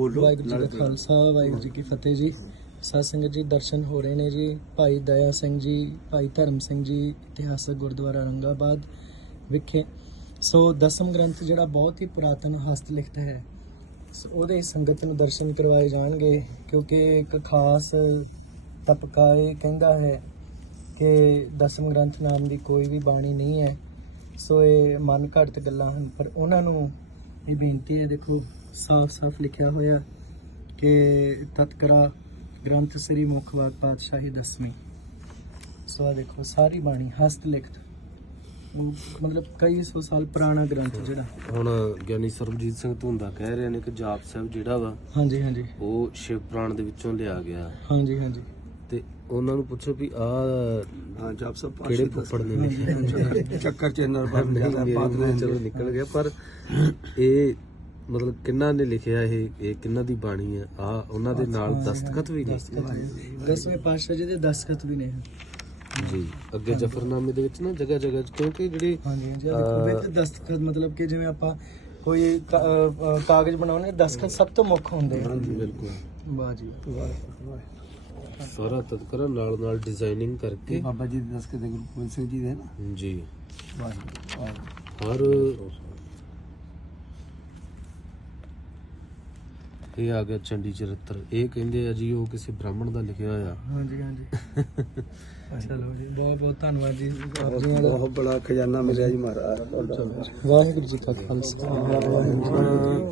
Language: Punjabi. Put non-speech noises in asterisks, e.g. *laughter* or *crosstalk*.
ਬੋਲੋ ਵਾਹਿਗੁਰੂ ਜੀ ਦਾ ਖਾਲਸਾ ਵਾਹਿਗੁਰੂ ਜੀ ਕੀ ਫਤਿਹ ਜੀ। ਸਾਧ ਸੰਗਤ ਜੀ ਦਰਸ਼ਨ ਹੋ ਰਹੇ ਨੇ ਜੀ। ਭਾਈ ਦਇਆ ਸਿੰਘ ਜੀ ਭਾਈ ਧਰਮ ਸਿੰਘ ਜੀ ਇਤਿਹਾਸਕ ਗੁਰਦੁਆਰਾ ਰੰਗਾਬਾਦ ਵਿਖੇ। ਸੋ ਦਸਮ ਗ੍ਰੰਥ ਜਿਹੜਾ ਬਹੁਤ ਹੀ ਪੁਰਾਤਨ ਹਸਤ ਲਿਖਤ ਹੈ ਸੋ ਉਹਦੇ ਸੰਗਤ ਨੂੰ ਦਰਸ਼ਨ ਕਰਵਾਏ ਜਾਣਗੇ ਕਿਉਂਕਿ ਇੱਕ ਖਾਸ ਤਪਕਾ ਇਹ ਕਹਿੰਦਾ ਹੈ ਕਿ ਦਸਮ ਗ੍ਰੰਥ ਨਾਮ ਦੀ ਕੋਈ ਵੀ ਬਾਣੀ ਨਹੀਂ ਹੈ। ਸੋ ਇਹ ਮਨ ਘੜਤ ਗੱਲਾਂ ਹਨ ਪਰ ਉਹਨਾਂ ਨੂੰ ਇਹ ਬੇਨਤੀ ਹੈ ਦੇਖੋ ਸਾਫ਼-ਸਾਫ਼ ਲਿਖਿਆ ਹੋਇਆ ਕਿ ਤਤਕਰਾ ਗ੍ਰੰਥ ਸ੍ਰੀ ਮੁਖਵਾਕ ਪਾਤਸ਼ਾਹੀ ਦਸਵੀਂ। ਸੋ ਆ ਦੇਖੋ ਸਾਰੀ ਬਾਣੀ ਹਸਤ ਲਿਖਤ। ਮਤਲਬ ਕਈ ਸੌ ਸਾਲ ਪੁਰਾਣਾ ਗ੍ਰੰਥ ਜਿਹੜਾ। ਹੁਣ ਗਿਆਨੀ ਸਰਬਜੀਤ ਸਿੰਘ ਧੁੰਦਾ ਕਹਿ ਰਹੇ ਨੇ ਕਿ ਜਾਪ ਸਾਹਿਬ ਜਿਹੜਾ ਵਾ ਹਾਂਜੀ ਹਾਂਜੀ। ਉਹ ਸ਼ਿਵ ਪੁਰਾਣ ਦੇ ਵਿੱਚੋਂ ਲਿਆ ਗਿਆ। ਹਾਂਜੀ ਹਾਂਜੀ। ਤੇ ਉਹਨਾਂ ਨੂੰ ਪੁੱਛੋ ਵੀ ਆ ਹਾਂ ਜਪ ਸਭ ਕਿਹੜੇ ਫੁੱਫੜ ਨੇ ਲਿਖਿਆ? ਚੱਕਰ ਚੈਨਲ ਪਰ ਜ਼ਿਆਦਾ ਬਾਤ ਨਹੀਂ, ਚਲੋ ਨਿਕਲ ਗਿਆ ਪਰ ਇਹ ਮਤਲਬ ਕਿੰਨਾ ਨੇ ਲਿਖਿਆ ਇਹ ਇਹ ਕਿੰਨਾ ਦੀ ਬਾਣੀ ਹੈ? ਆ ਉਹਨਾਂ ਦੇ ਨਾਲ ਦਸਤਖਤ ਵੀ ਨੇ। ਦਸਵੇਂ ਪਾਤਸ਼ਾਹ ਜੀ ਦੇ ਦਸਖਤ ਵੀ ਨੇ। ਜੀ ਅੱਗੇ ਜਫਰਨਾਮੇ ਦੇ ਵਿੱਚ ਨਾ ਜਗ੍ਹਾ ਜਗ੍ਹਾ ਕਿਉਂਕਿ ਜਿਹੜੀ ਹਾਂਜੀ ਹਾਂਜੀ ਦੇਖੋ ਦਸਤਖਤ ਮਤਲਬ ਕਿ ਜਿਵੇਂ ਆਪਾਂ ਕੋਈ ਕਾਗਜ਼ ਬਣਾਉਣੇ ਦਸਤਖਤ ਸਭ ਤੋਂ ਮੁੱਖ ਹੁੰਦੇ ਆ। ਬਿਲਕੁਲ। ਵਾਹ ਜੀ ਵਾਹ। ਸਾਰਾ ਤਦਕਰਾ ਨਾਲ ਨਾਲ ਡਿਜ਼ਾਈਨਿੰਗ ਕਰਕੇ। ਬਾਬਾ ਜੀ ਦੇ ਦਸਕੇ ਦੇ ਗੁਰੂ ਗੋਬਿੰਦ ਸਿੰਘ ਜੀ ਦੇ ਨਾ। ਜੀ। ਵਾਹਿਗੁਰੂ ਹਰ ਇਹ ਆ ਗਿਆ ਚੰਡੀ ਚਰਿੱਤਰ। ਇਹ ਕਹਿੰਦੇ ਆ ਜੀ ਉਹ ਕਿਸੇ ਬ੍ਰਾਹਮਣ ਦਾ ਲਿਖਿਆ ਹੋਇਆ। ਹਾਂਜੀ ਹਾਂਜੀ। *laughs* ਚਲੋ ਜੀ ਬਹੁਤ ਬਹੁਤ ਧੰਨਵਾਦ ਜੀ। ਆਪ ਜੀਆਂ ਦਾ ਬਹੁਤ ਬੜਾ ਖਜ਼ਾਨਾ ਮਿਲਿਆ ਜੀ ਮਹਾਰਾਜ। ਵਾਹਿਗੁਰੂ ਜੀ ਕਾ ਖਾਲਸਾ। ਵਾਹਿਗੁਰੂ ਜੀ ਕੀ ਫਤਿਹ।